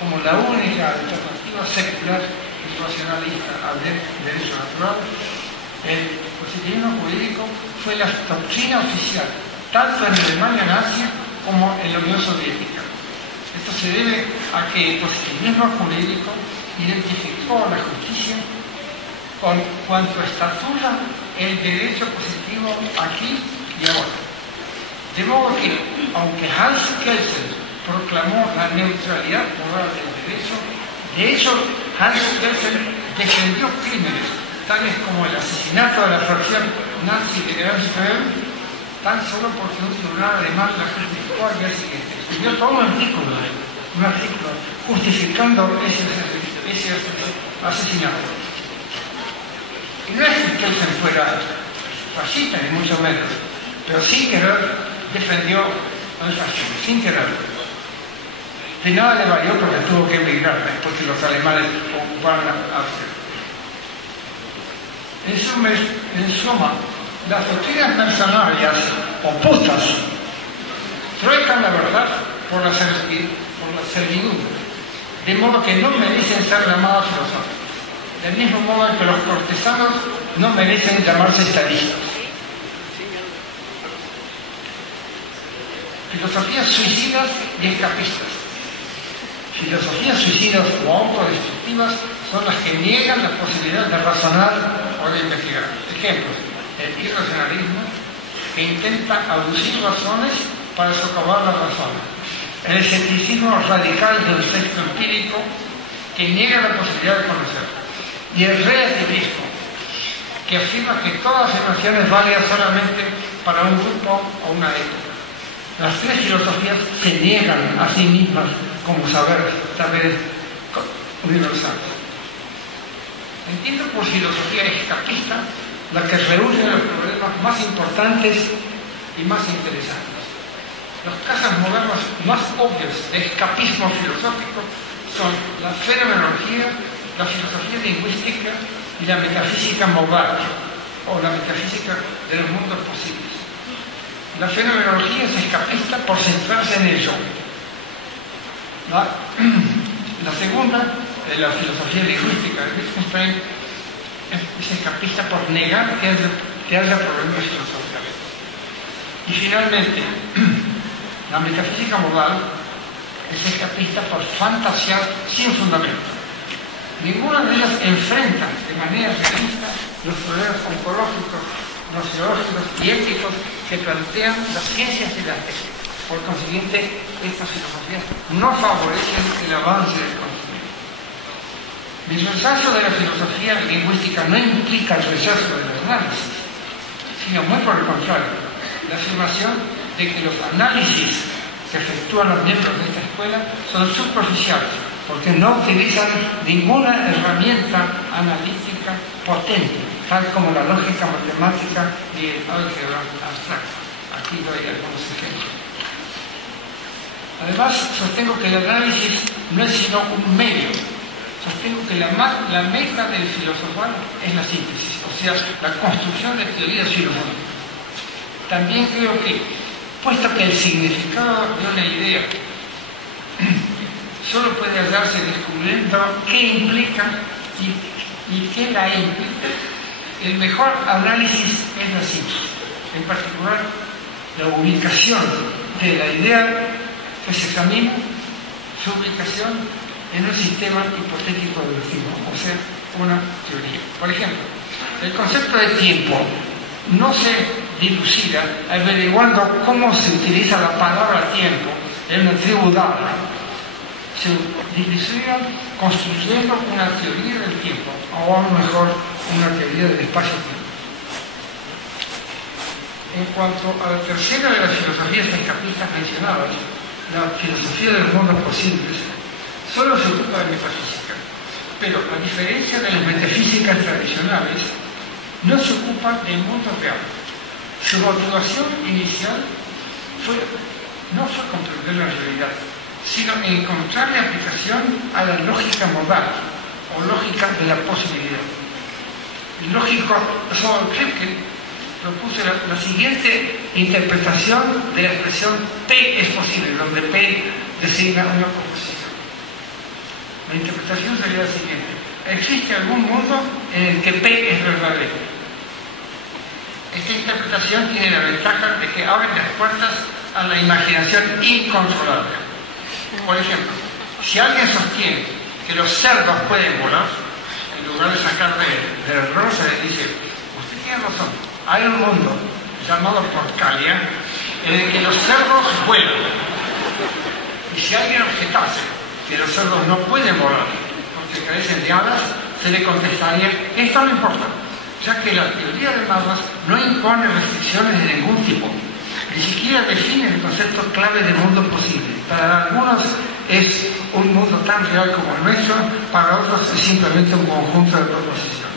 como la única alternativa secular y racionalista al derecho natural, el positivismo jurídico fue la doctrina oficial, tanto en Alemania nazi como en la Unión Soviética. Esto se debe a que el positivismo jurídico identificó la justicia con cuanto estatula el derecho positivo aquí y ahora. De modo que, aunque Hans Kelsen proclamó la neutralidad moral del derecho, de hecho Hans Kelsen defendió crímenes tales como el asesinato de la fracción nazi de Ernst Röhm, tan solo porque un tribunal alemán la justificó al día siguiente. Escribió todo un artículo justificando ese asesinato. Y no es que Kelsen fuera fascista, ni mucho menos, pero sin querer defendió al fascismo, sin querer. De nada le valió porque tuvo que emigrar después que los alemanes ocuparon Austria. En suma, las doctrinas mercenarias opuestas truecan la verdad por la servidumbre, de modo que no merecen ser llamadas filosóficas, del mismo modo en que los cortesanos no merecen llamarse estadistas. Filosofías suicidas y escapistas. Filosofías suicidas o autodestructivas son las que niegan la posibilidad de razonar o de investigar. Ejemplos: el irracionalismo, que intenta aducir razones para socavar la razón; el escepticismo radical del texto empírico, que niega la posibilidad de conocer; y el relativismo, que afirma que todas las emociones válidas solamente para un grupo o una época. Las tres filosofías se niegan a sí mismas como saberes universales. Entiendo por filosofía escapista la que reúne los problemas más importantes y más interesantes. Los casos modernos más obvios de escapismo filosófico son la fenomenología, la filosofía lingüística y la metafísica moral, o la metafísica de los mundos posibles. La fenomenología es escapista por centrarse en el yo. La segunda, la filosofía lingüística de Wittgenstein, es escapista por negar que haya problemas filosóficos. Y finalmente, la metafísica moral es escapista por fantasear sin fundamento. Ninguna de ellas enfrenta de manera realista los problemas oncológicos, nociológicos y éticos que plantean las ciencias y las técnicas. Por consiguiente, estas filosofías no favorecen el avance del conocimiento. Mi rechazo de la filosofía lingüística no implica el rechazo del análisis, sino muy por el contrario, la afirmación de que los análisis que efectúan los miembros de esta escuela son superficiales, porque no utilizan ninguna herramienta analítica potente, tal como la lógica matemática y el álgebra abstracta. Aquí doy algunos ejemplos. Además, sostengo que el análisis no es sino un medio. Sostengo que la meta del filosofal es la síntesis, o sea, la construcción de teorías filosóficas. También creo que, puesto que el significado de una idea solo puede hallarse descubriendo qué implica y qué la implica, el mejor análisis es la síntesis, en particular la ubicación de la idea que se examina, su ubicación en un sistema hipotético deductivo, o sea, una teoría. Por ejemplo, el concepto de tiempo no se dilucida averiguando cómo se utiliza la palabra tiempo en una tribu dada. Se dilucida construyendo una teoría del tiempo, o a lo mejor una teoría del espacio-tiempo. En cuanto a la tercera de las filosofías escapistas mencionadas, la filosofía de los mundos posibles, solo se ocupa de metafísica, pero a diferencia de las metafísicas tradicionales, no se ocupa del mundo real. Su motivación inicial no fue comprender la realidad, sino encontrarle aplicación a la lógica modal, o lógica de la posibilidad. El lógico Saul Kripke propuso la siguiente interpretación de la expresión P es posible, donde P designa una proposición. La interpretación sería la siguiente: ¿existe algún mundo en el que P es verdadero? Esta interpretación tiene la ventaja de que abre las puertas a la imaginación incontrolable. Por ejemplo, si alguien sostiene que los cerdos pueden volar, en lugar de sacar de rosa, le dice: usted tiene razón, hay un mundo llamado Porcalia en el que los cerdos vuelan. Y si alguien objetase que los cerdos no pueden volar porque carecen de alas, se le contestaría: esto no importa, ya que la teoría de masas no impone restricciones de ningún tipo, ni siquiera define el concepto clave de mundo posible. Para algunos es un mundo tan real como el nuestro, para otros es simplemente un conjunto de proposiciones.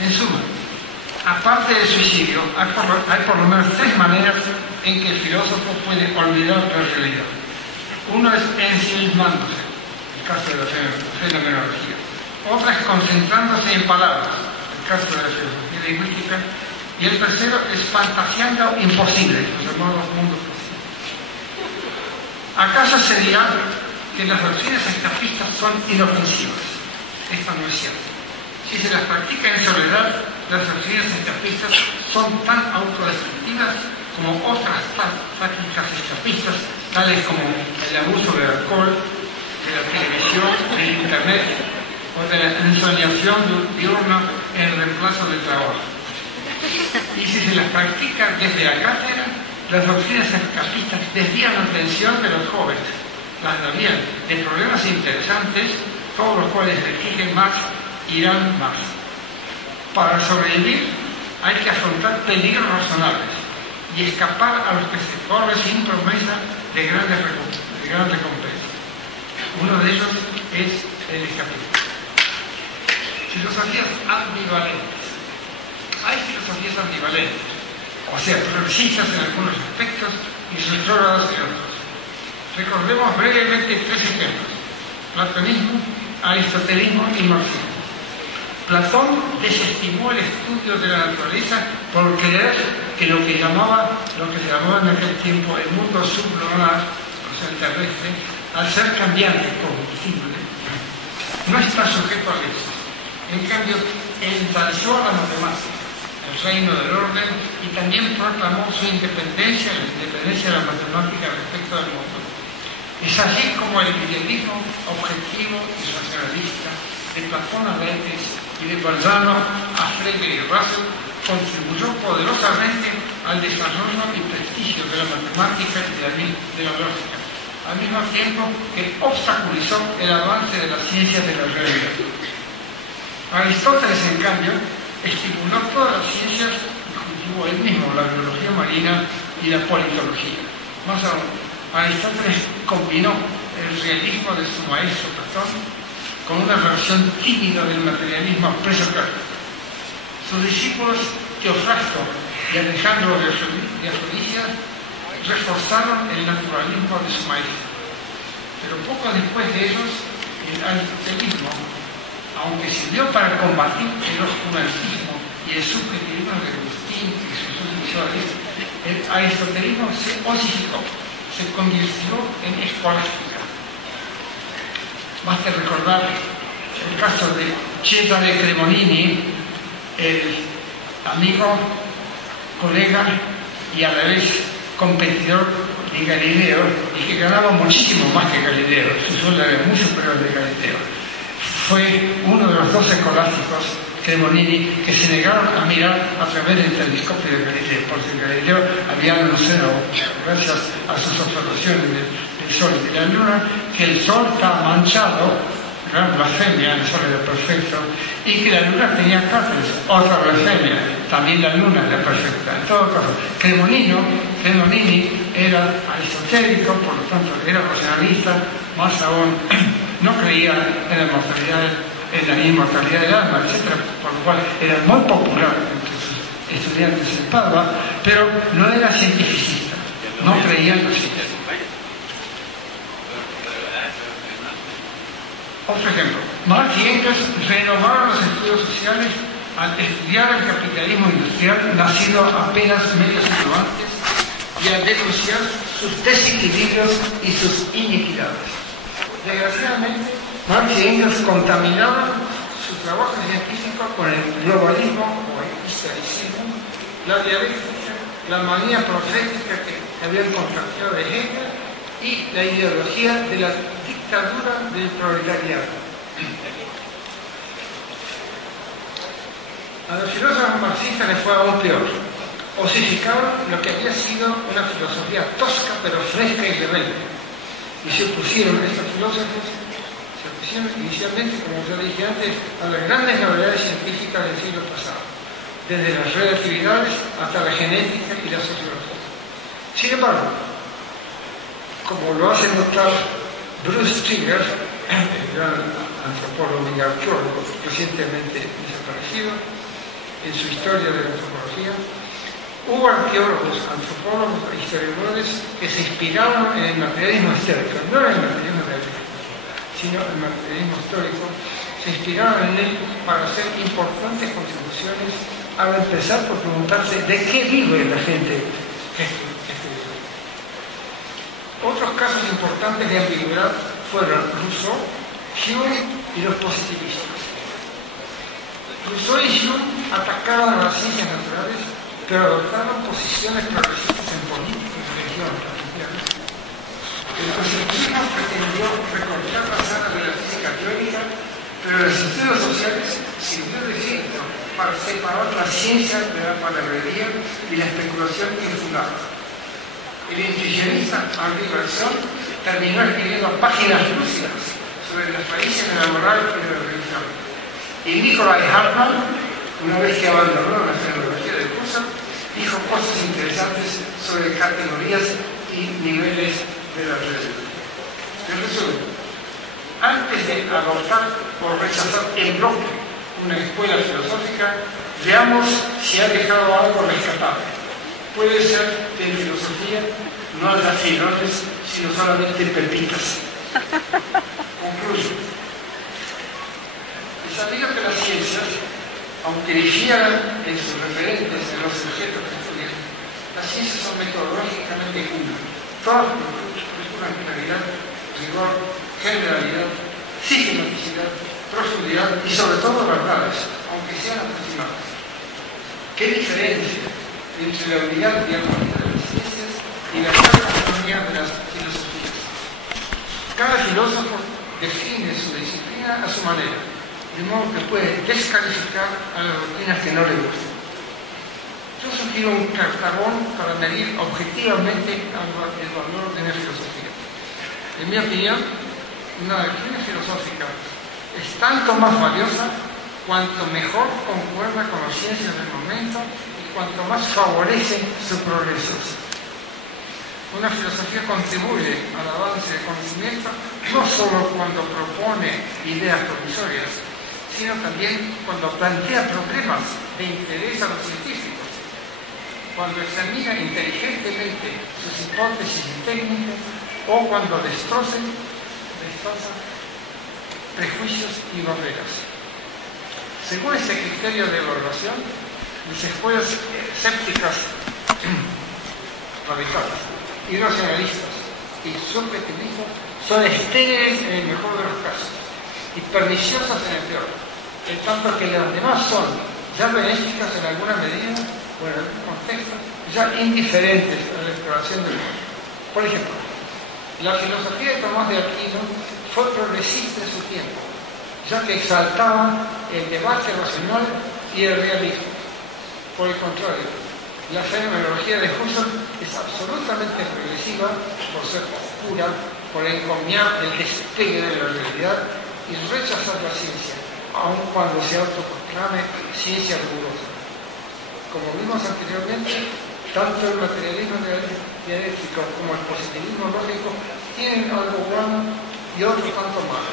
En suma, aparte del suicidio, hay por lo menos tres maneras en que el filósofo puede olvidar la realidad. Uno es ensimismándose, el caso de la fenomenología. Otra es concentrándose en palabras, el caso de la filosofía lingüística. Y el tercero es fantaseando imposible, los llamados mundos posibles. ¿Acaso se dirá que las doctrinas escapistas son inofensivas? Esto no es cierto. Si se las practica en soledad, las doctrinas escapistas son tan autodestructivas como otras prácticas escapistas, tales como el abuso del alcohol, de la televisión, del internet o de la ensoñación diurna en reemplazo del trabajo. Y si se las practica desde la cátedra, las doctrinas escapistas desvían la atención de los jóvenes, las desvían de problemas interesantes, todos los cuales exigen más, irán más. Para sobrevivir hay que afrontar peligros razonables y escapar a los que se corre sin promesa de gran recompensa. Uno de ellos es el escapismo. Filosofías ambivalentes. Hay filosofías ambivalentes, o sea, progresistas en algunos aspectos y retrógradas en otros. Recordemos brevemente tres ejemplos: platonismo, aristotelismo y marxismo. Platón desestimó el estudio de la naturaleza por creer que lo que se llamaba en aquel tiempo el mundo sublunar, o sea, el terrestre, al ser cambiante, conducible, no está sujeto a eso. En cambio, ensalzó a la matemática, el reino del orden, y también proclamó su independencia, la independencia de la matemática respecto del mundo. Es así como el idealismo objetivo y racionalista de Platón a Leibniz y de Bolzano a Frege y Russell contribuyó poderosamente al desarrollo y prestigio de la matemática y de la lógica, al mismo tiempo que obstaculizó el avance de las ciencias de la realidad. Aristóteles, en cambio, estimuló todas las ciencias y cultivó él mismo la biología marina y la politología. Más aún, Aristóteles combinó el realismo de su maestro Platón con una versión tímida del materialismo presocrático. Sus discípulos Teofrasto y Alejandro de Afrodisia reforzaron el naturalismo de su maestro. Pero poco después de ellos, el aristotelismo, aunque sirvió para combatir el oscurantismo y el subjetivismo de Agustín y sus sucesores, el aristotelismo se osificó, se convirtió en escolástica. Basta recordar el caso de Cesare Cremonini, el amigo, colega y a la vez competidor de Galileo, y que ganaba muchísimo más que Galileo. Su sueldo era muy superior al de Galileo. Fue uno de los 2 escolásticos, Cremonini, que se negaron a mirar a través del telescopio de Galileo, porque Galileo había anunciado, gracias a sus observaciones del Sol y de la Luna, que el Sol estaba manchado, gran blasfemia, el Sol era perfecto, y que la Luna tenía cráteres, otra blasfemia, también la Luna era perfecta. En todo caso, Cremonini era aristotélico, por lo tanto era racionalista, más aún no creía en la mortalidad, en la inmortalidad del alma, etc., por lo cual era muy popular entre sus estudiantes en Padua, pero no era cientificista, no creía en los científicos. Otro ejemplo: Marx y Engels renovaron los estudios sociales al estudiar el capitalismo industrial nacido apenas medio siglo antes y al denunciar sus desequilibrios y sus iniquidades. Desgraciadamente, Marx y Engels contaminaban su trabajo científico con el globalismo o el historicismo, la dialéctica, la manía profética que habían contagiado de Hegel y la ideología de la dictadura del proletariado. A los filósofos marxistas les fue aún peor. Osificaban lo que había sido una filosofía tosca pero fresca y rebelde. Y se opusieron estos filósofos, inicialmente, como ya dije antes, a las grandes novedades científicas del siglo pasado, desde las relatividades hasta la genética y la sociología. Sin embargo, como lo hace notar Bruce Trigger, el gran antropólogo y arqueólogo recientemente desaparecido, en su historia de la antropología, hubo arqueólogos, antropólogos e historiadores que se inspiraron en el materialismo histórico, no en el materialismo dialéctico, sino en el materialismo histórico, se inspiraron en él para hacer importantes contribuciones, al empezar por preguntarse de qué vive la gente que estudia. Otros casos importantes de ambigüedad fueron Rousseau, Hume y los positivistas. Rousseau y Hume atacaban a las ciencias naturales, pero adoptaron posiciones progresistas en política y religión. El positivismo pretendió recortar la sala de la física teórica, pero los estudios sociales sirvió de filtro para separar las ciencias de la palabrería y la especulación infundada. El intuicionista Henri Bergson terminó escribiendo páginas lúcidas sobre las raíces de la moral y de la religión. Y Nikolai Hartmann, una vez que abandonó la fenomenología de Husserl, dijo cosas interesantes sobre categorías y niveles de la realidad. En resumen, antes de adoptar o rechazar en bloque una escuela filosófica, veamos si ha dejado algo rescatable. Puede ser que en filosofía no haya filones, sino solamente pepitas. Concluyo. Es sabido que las ciencias, aunque difieran en sus referentes en los sujetos que estudian, las ciencias son metodológicamente una. Todas procuran claridad, rigor, generalidad, sistematicidad, profundidad y sobre todo verdades, aunque sean aproximadas. ¿Qué diferencia entre la unidad y armonía de las ciencias y la armonía de las filosofías? Cada filósofo define su disciplina a su manera, de modo que puede descalificar a las doctrinas que no le gustan. Yo sugiero un cartabón para medir objetivamente el valor de una filosofía. En mi opinión, una doctrina filosófica es tanto más valiosa cuanto mejor concuerda con las ciencias del momento y cuanto más favorece su progreso. Una filosofía contribuye al avance del conocimiento no solo cuando propone ideas provisorias, sino también cuando plantea problemas de interés a los científicos, cuando examina inteligentemente sus hipótesis técnicas o cuando destroza prejuicios y barreras. Según este criterio de evaluación, las escuelas escépticas radicales, irracionalistas y subjetivistas son estériles en el mejor de los casos y perniciosas en el peor, en tanto que las demás son ya benéficas en alguna medida o en algún contexto, ya indiferentes a la exploración del mundo. Por ejemplo, la filosofía de Tomás de Aquino fue progresista en su tiempo, ya que exaltaba el debate racional y el realismo. Por el contrario, la fenomenología de Husserl es absolutamente regresiva por ser oscura, por encomiar el despegue de la realidad y rechazar la ciencia, aun cuando se autoproclame ciencia rigurosa. Como vimos anteriormente, tanto el materialismo dialéctico como el positivismo lógico tienen algo bueno y otro tanto malo.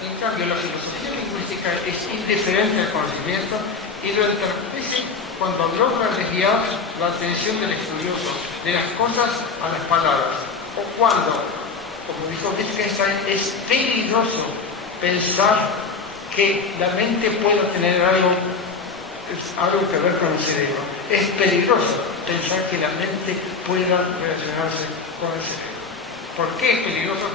En cambio, la filosofía lingüística es indiferente al conocimiento y lo entorpece cuando logra desviar la atención del estudioso de las cosas a las palabras, o cuando, como dijo Wittgenstein, es peligroso pensar que la mente pueda tener algo que ver con el cerebro. Es peligroso pensar que la mente pueda relacionarse con el cerebro. ¿Por qué es peligroso?